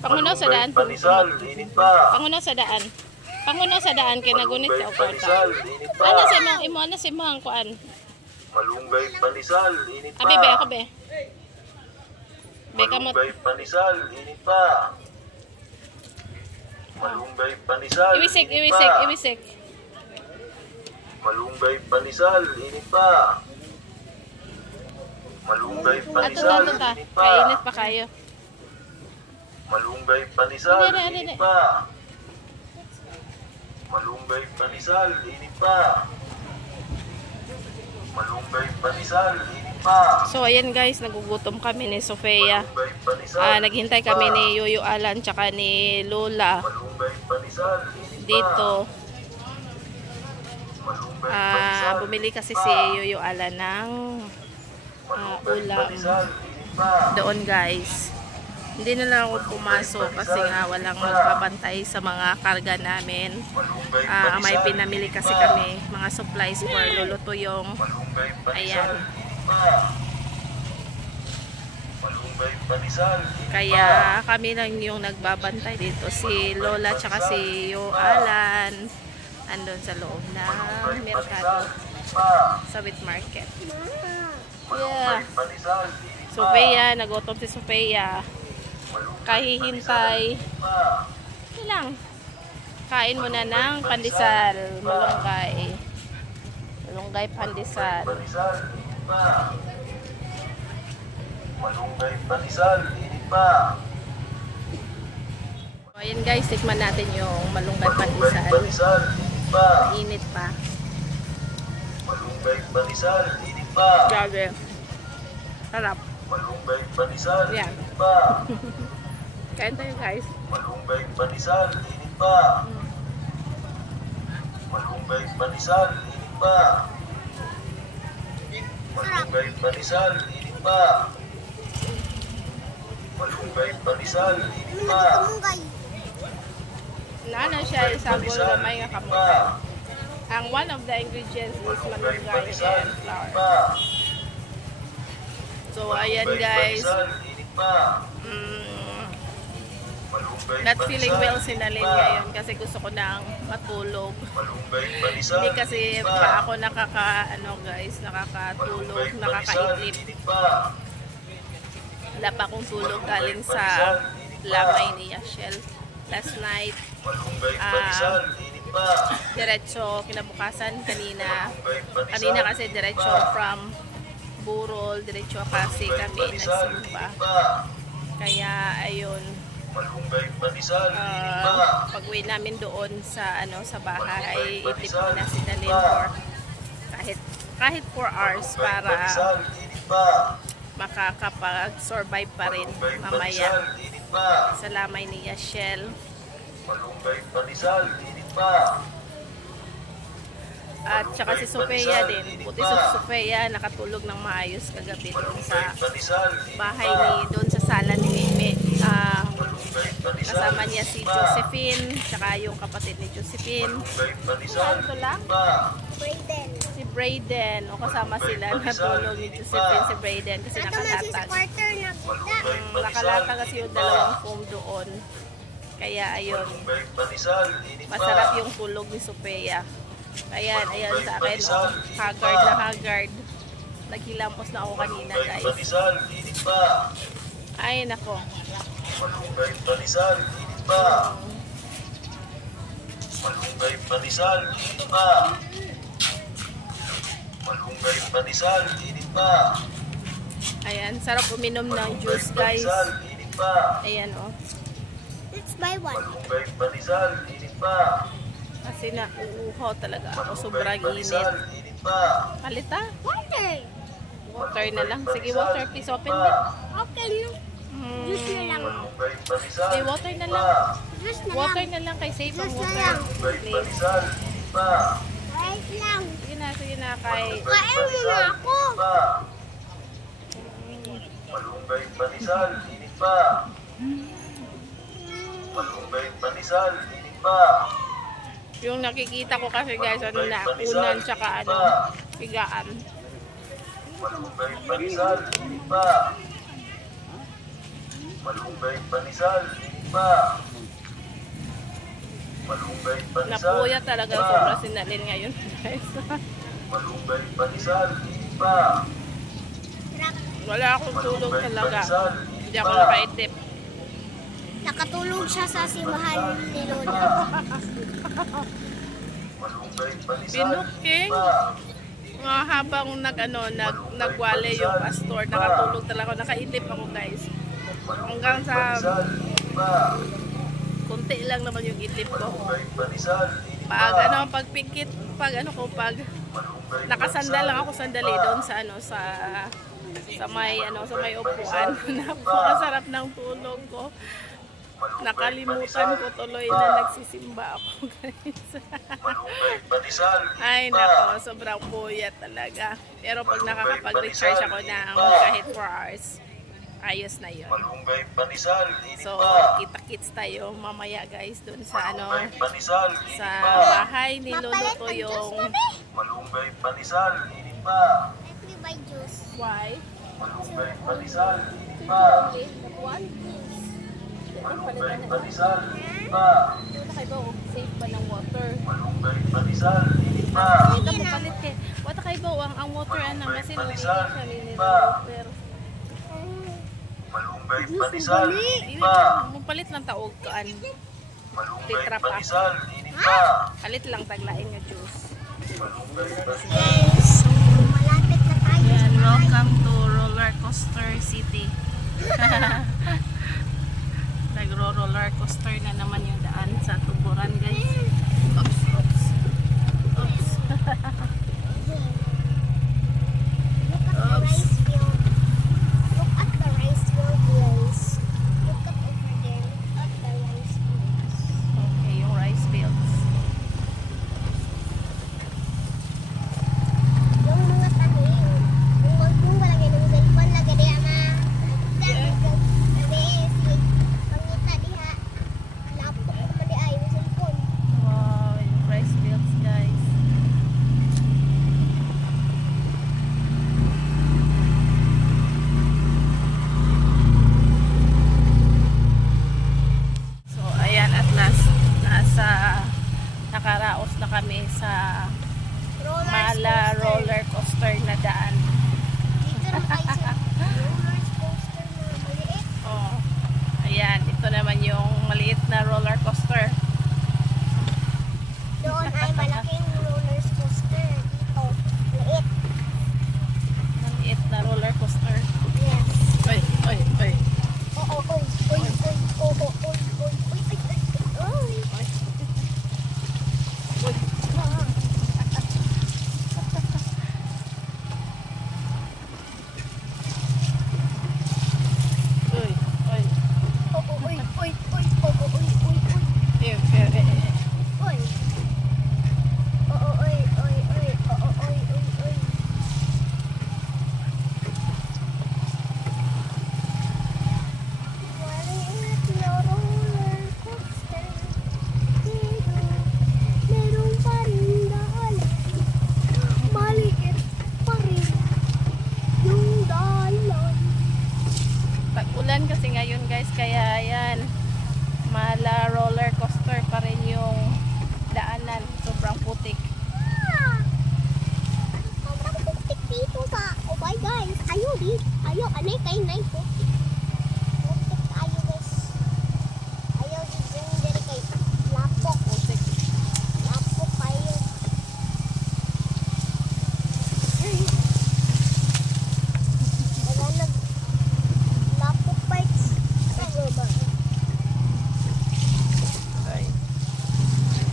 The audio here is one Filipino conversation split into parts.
Pangunaw sa daan. Panisal, init pa. Pangunaw sa daan. Pangunaw sa daan kay nagunit sa ukorta. Panisal, init pa. Ano sa imong imo ano sa imong kuan? Malunggay panisal, init pa. Abi be ako be. Be ka mo. Malunggay panisal, init pa. Malunggay panisal, Iwisik, init iwisik, pa. iwisik. Malunggay panisal, init pa. Malunggay Ato panisal, na ta. init pa. Kay init pa kayo. Malunggay panisal, Ano, ano, init ano? pa. Malunggay panisal, init pa. Malunggay panisal, init pa. So ayan guys, nagugutom kami ni Sofia. Malunggay panisal, Naghintay kami ni Yoyo Alan tsaka ni Lola Malunggay panisal, init pa. dito. Malunggay panisal, Bumili kasi si Yoyo Alan ng malunggay ulam. panisal, init pa. Doon guys. Hindi na lang ako pumasok kasi nga walang magbabantay sa mga karga namin. Malunggay May panisal, pinamili kasi kami mga supplies for luluto yung Malunggay panisal, ayan. init pa. Malunggay panisal, init pa. Kaya kami lang yung nagbabantay dito. Si Lola tsaka si Yo Alan andun sa loob ng merkado sa wheat market. Yeah. Panisal, init pa. Sofia, nagutom si Sofia. Kahihintay. Ito lang. Kain muna ng pandesal. Malunggay. Malunggay pandesal. Panisal, init pa. Malunggay panisal, init pa. So, ayan guys, tikman natin yung malunggay Malunggay pandesal. panisal, init pa. Init pa. Malunggay panisal, init pa. Grabe. Sarap. Malunggay panisal, Yan. init pa. Kain tayo guys. Malunggay panisal, init pa. Malunggay panisal, init pa. Malunggay panisal, init pa. Malunggay panisal, init pa. Nana siya isang gamay nga kamote. Ang one of the ingredients is Malunggay malunggay panisal, and init flour. pa. So ayan Malunggay guys. panisal, init pa. Malunggay Not feeling panisal, well init si Nalin pa. ngayon kasi gusto ko nang matulog. Malunggay panisal, Hindi kasi init pa ako nakakatulog, Malunggay panisal, nakakaitlip. init pa. Wala pa akong tulog galing sa Panisal, init pa. lamay ni Yashel last night. Malunggay panisal, init pa. Diretso kinabukasan kanina. Malunggay panisal, Kanina kasi init diretso pa. from Burol, diretso kasi Malunggay kami panisal, nagsimba. init pa. Kaya ayun, Malunggay panisal, init pa. pag-uwi namin doon sa sa bahay, Malunggay itip ko na si Dalin panisal, for kahit 4 hours Malunggay para panisal, init pa. makakapag-survive pa rin Malunggay mamaya panisal, init pa. sa lamay ni Yashel. Malunggay panisal, init pa. At saka si Sofia din. Buti si Sofia nakatulog ng maayos kagabi doon sa Malunggay panisal, init bahay pa. doon sa sala ni Meme. Malunggay panisal, Kasama niya si init pa. Josephine, tsaka yung kapatid ni Josephine. Malunggay panisal, Ito lang? init pa. Si Brayden, o kasama sila natulog ni Josephine, si Brayden kasi nakalatag. Malunggay panisal, Nakalatag kasi yung init pa. dalawang foam doon. Kaya ayun, Malunggay panisal, init pa. masarap yung tulog ni Sofia. Ayan sa akin, haggard na haggard. Naghilamos na ako kanina Malunggay guys. panisal, init pa. Ay nako, Malunggay panisal, init pa. Malunggay panisal, init pa. Malunggay panisal, init pa. ayan, sarap uminom ng Malunggay juice guys. panisal, init pa. Ayan Let's buy one. Malunggay panisal, init pa. kasi nauuhaw talaga ako, Malunggay sobrang init. panisal, init pa. Palita, Water. water na lang. Sige, Malunggay water panisal, please, init open pa. me. Okay, juice na lang. Malunggay panisal, Sige, water na init lang. pa. Juice na Water lang. na lang kay save ang Juice na water. lang. Malunggay Please. panisal, init pa. Wait lang. Sige na kay... Kain mo na ako. Init pa. Malunggay panisal, init pa. Malunggay panisal, init pa. Yung nakikita ko kasi guys, ano na, Malunggay unan panisal, tsaka init ano, pa. pigaan. Malunggay panisal, init pa. Malunggay panisal, init pa. Malunggay panisal. Napuya talaga sobra si Nalin ngayon, guys. Malunggay panisal. Init pa. Wala akong tulog talaga. Hindi ako pa. nakaitip. Nakatulog siya sa simbahan ni Lola. Malunggay panisal. Pinuking. Pa. Nga habang nagwale yung pastor, nakatulog talaga. Nakaitip ako, guys. Hanggang sa Panisal. Init pa. kunti lang naman yung itip ko. Malunggay panisal. Init Pag pa. pagpikit, pag Malunggay nakasandal lang ako sandali doon sa sa may upuan. Napakasarap ng tulog ko. Nakalimutan ko tuloy na nagsisimba ako, guys. Malunggay panisal. Ay nako, sobrang puyat talaga. Pero pag nakakapag-recharge ako ng kahit 4 hours, ayos na yun. Malunggay panisal. Init So, pa. kita-kits tayo mamaya, guys, doon sa Malunggay panisal. sa Init pa. bahay ni Lolo ko yung Malunggay panisal. Init pa. Let me buy juice. why? Malunggay panisal. Init pa. One. Malunggay panisal. Init pa. Kayo ba, safe ba ng water? Malunggay panisal. Init pa. Ito mo palit kay. Wata kayo ba ang water anang kasi no Panisal. kanini Pa. water. Malunggay panisal. Init Yun pa. mo palit lang taog kaan. Malunggay Titra pa. panisal. Init pa. Palit lang taglain nga juice. Malunggay panisal. Guys, malapit na tayo sa Yan, bahay. welcome to Roller Coaster City. Nagro-roller coaster na naman yung daan sa Tuburan, guys. Oops, oops. Oops. Look at the Oops. rice field. Look at the rice field, guys. Look at over there. Look at the rice fields. Okay, yung rice fields. Yung mga tanim. Kung wala kayo ng cellphone, lagi diya ma. Pangita diha. Laptop ko pa di ay yung cellphone. Wow, yung rice fields, guys. So, ayan, at last, nakaraos na kami sa Mala roller coaster na daan. Dito na kayo sa roller coaster na maliit. Oh, ayan, ito naman yung maliit na roller coaster. Doon ay malaking roller coaster. Dito, maliit. Maliit na roller coaster. Yes. Oy, oy, oy. Oo, oy, oy, oy, oo, oy, oy, oy, oy, oy. Uy. Uy, uy. Oo, oy, oy, oy, oo, oy, oy, oy. Ew, ew, eh. Oy. Oo, oy, oy, oy, oo, oy, oy, oy. Maliit na roller coaster. Dito, meron pa rin daanan. Maliit pa rin yung daanan. Tag-ulan kasi ngayon, guys, kaya yan. Mala roller coaster pa rin yung daanan. Sobrang putik. Sobrang putik dito sa, oh my guys, ayaw di, ayaw, anay kayo na ito. Putik tayo guys. Ayaw di dyan dyan kay lapok. Putik. Lapok kayo. Daga nag, lapok bites. Sago ba? Ay.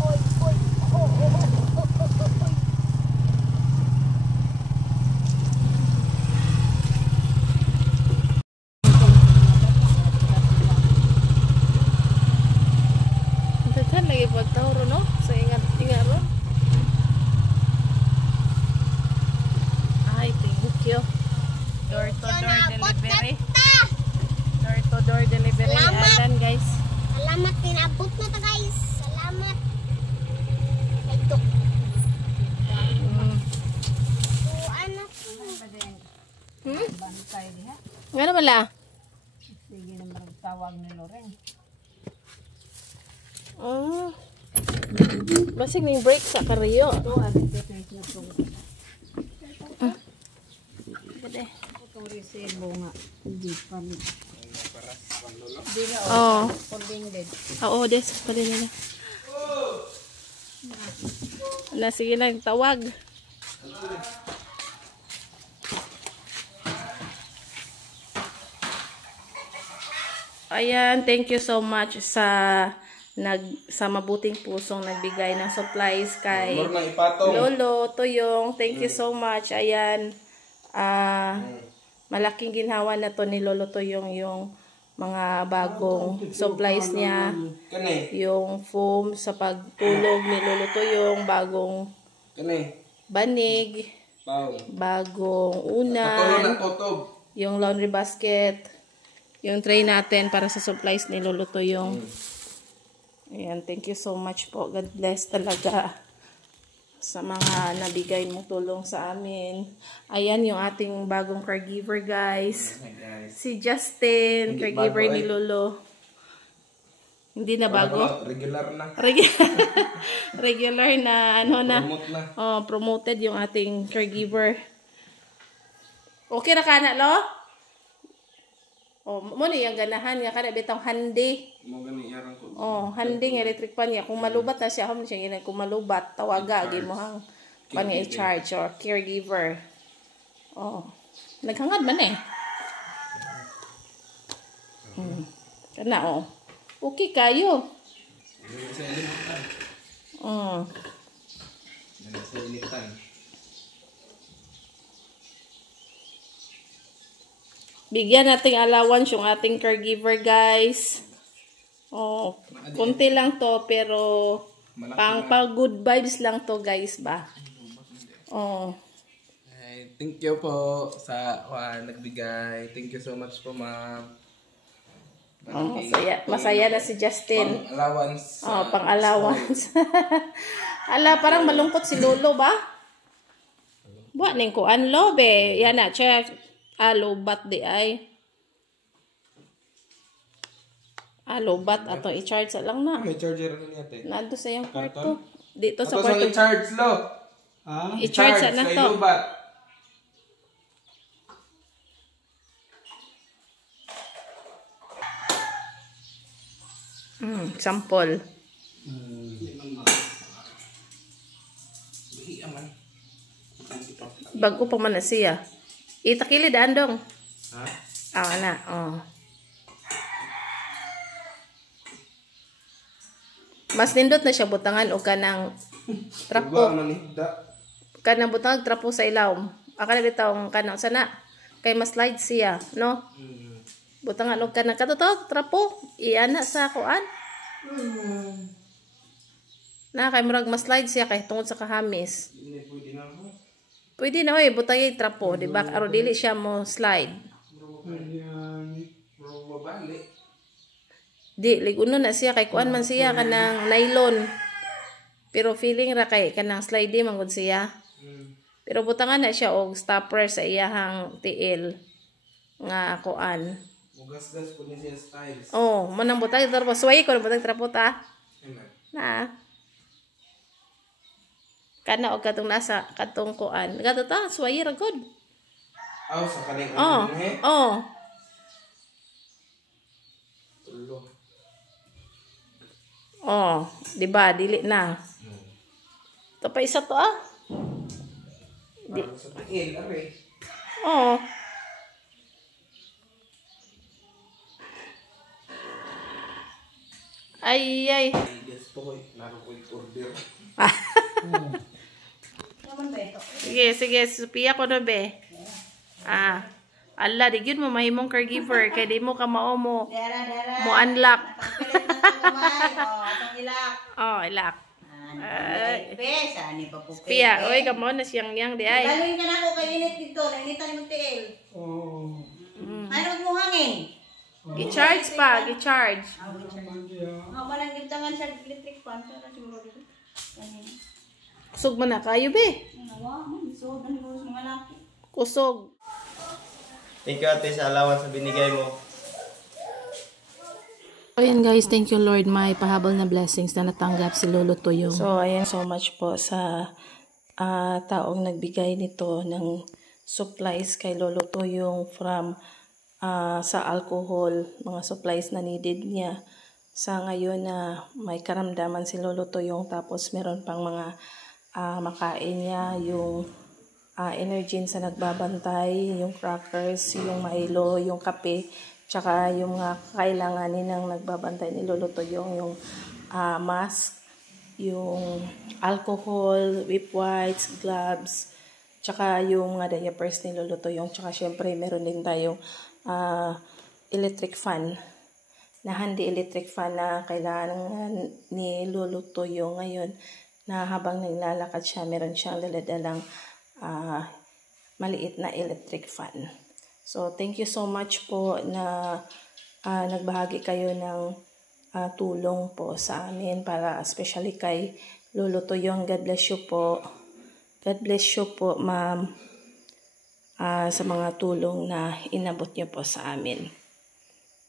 Oy, oy, oh, oh, oh, oh, oh, oh, oy. Daghan lagi pagtahuro, no? Sa ingat ro. Ay, thank you. Door to door delivery. Door to door delivery. Salamat. Alan, guys. Salamat, pinabot na ta guys. Salamat. Ito. Mm. Tuan na po. Nga naman la? Sige na magtawag ni Loren. Oh. Basig may break sa kariyo. Gede. Oh. Oo, des. Pwede nila. Wala, sige na, tawag. Ayan, thank you so much sa mabuting pusong nagbigay ng supplies kay Lolo Tuyong. Thank you so much. Ayan, malaking ginhawa na to ni Lolo Tuyong yung mga bagong supplies niya. Yung foam sa pagtulog ni Lolo Tuyong, bagong banig, bagong unan, yung laundry basket, yung tray natin para sa supplies ni Lolo Tuyong. Ayan, thank you so much po. God bless talaga sa mga nabigay mong tulong sa amin. Ayan yung ating bagong caregiver, guys. Si Justin, caregiver ni Lolo. Hindi na bago. Regular na. Regular na, ano na. Promote na. Promoted yung ating caregiver. Okay na ka na, Lo? Mo na yung ganahan nga kada bitang handi. Mo gani yarang ko. Handi nga electric pan niya. Kung malubat na siya, kung malubat, tawaga gi mo hang pan nga i-charge or caregiver. Naghangad man eh. Kana okay kayo. Sa ilitan. Bigyan nating allowance yung ating caregiver, guys. Kunti lang to, pero pang good vibes lang to, guys, ba? Thank you po sa nagbigay. Thank you so much po, ma'am. Masaya na si Justin. Pang-allowance. Pang-allowance. Ala, parang malungkot si Lolo, ba? Buat ning kuan, Lo, be. Yan na, check. Lobat di ay. Lobat ato i-charge sa lang na. May charger na niya, te. Nando sa yung kwarto. Dito sa kwarto. Ato sa i-charge, Lo. I-charge sa na to. Lobat. Sample. Bago pa man na siya. Itakilid andong. Na. Mas nindot na siya butangan o kanang trapo. Kanang butangan trapo sa ilawom. Akala bitawng kanang sana. Kay mas slide siya, no? Butangan og kanang katoto trapo. Iana sa kuan. Na kay murag mas slide siya kay tungod sa kahamis. Pwede na butay trapo, di ba? Aro dili siya mo slide. Di liguno na siya kay kuan man siya kanang nylon. Pero feeling ra kay kanang slide man gud siya. Pero butangan na siya og stopper sa iyahang tiil nga kuan. Mugas-gas po niya styles. Manang butay trapo. Suway ko butay trapo ta. Na. Kana og katong nasa katong kuan. Gato ta, suway ra gud. Sa kaning Tulo. Di ba dili na. To pa isa to Di sa tiil are. Ay. Gusto ko naro ko order. Sige, Sophia ko na be. Ala, di yun mo mahimong caregiver. Kaya di mo ka mo unlock. Ilak. Sophia, oy, ka mo na siyang yang di ay. Galing ka na ako kay init dito. Nainitan mo tiil. Ano mo hangin? Gi-charge pa, gi-charge. Manang gintangan sa electric fan. Para siguro dito. Kusog man na kayo be. Kusog. Thank you ate sa allowance sa binigay mo. So, ayan guys, thank you Lord, may pahabol na blessings na natanggap si Lolo Tuyong. So, ayan, so much po sa taong nagbigay nito ng supplies kay Lolo Tuyong from sa alcohol, mga supplies na needed niya. Sa ngayon na may karamdaman si Lolo Tuyong, tapos meron pang mga makain niya, yung energy sa nagbabantay, yung crackers, yung Milo, yung kape, tsaka yung mga kailanganin ng nagbabantay ni Lolo Tuyong, yung mask, yung alcohol, whip whites, gloves, tsaka yung mga diapers ni Lolo Tuyong, tsaka syempre meron din tayong electric fan, na handy electric fan na kailangan ni Lolo Tuyong ngayon, na habang naglalakad siya, meron siyang daladalang maliit na electric fan. So, thank you so much po na nagbahagi kayo ng tulong po sa amin, para especially kay Lolo Tuyong. God bless you po. God bless you po, ma'am, sa mga tulong na inabot niyo po sa amin.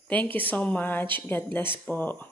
Thank you so much. God bless po.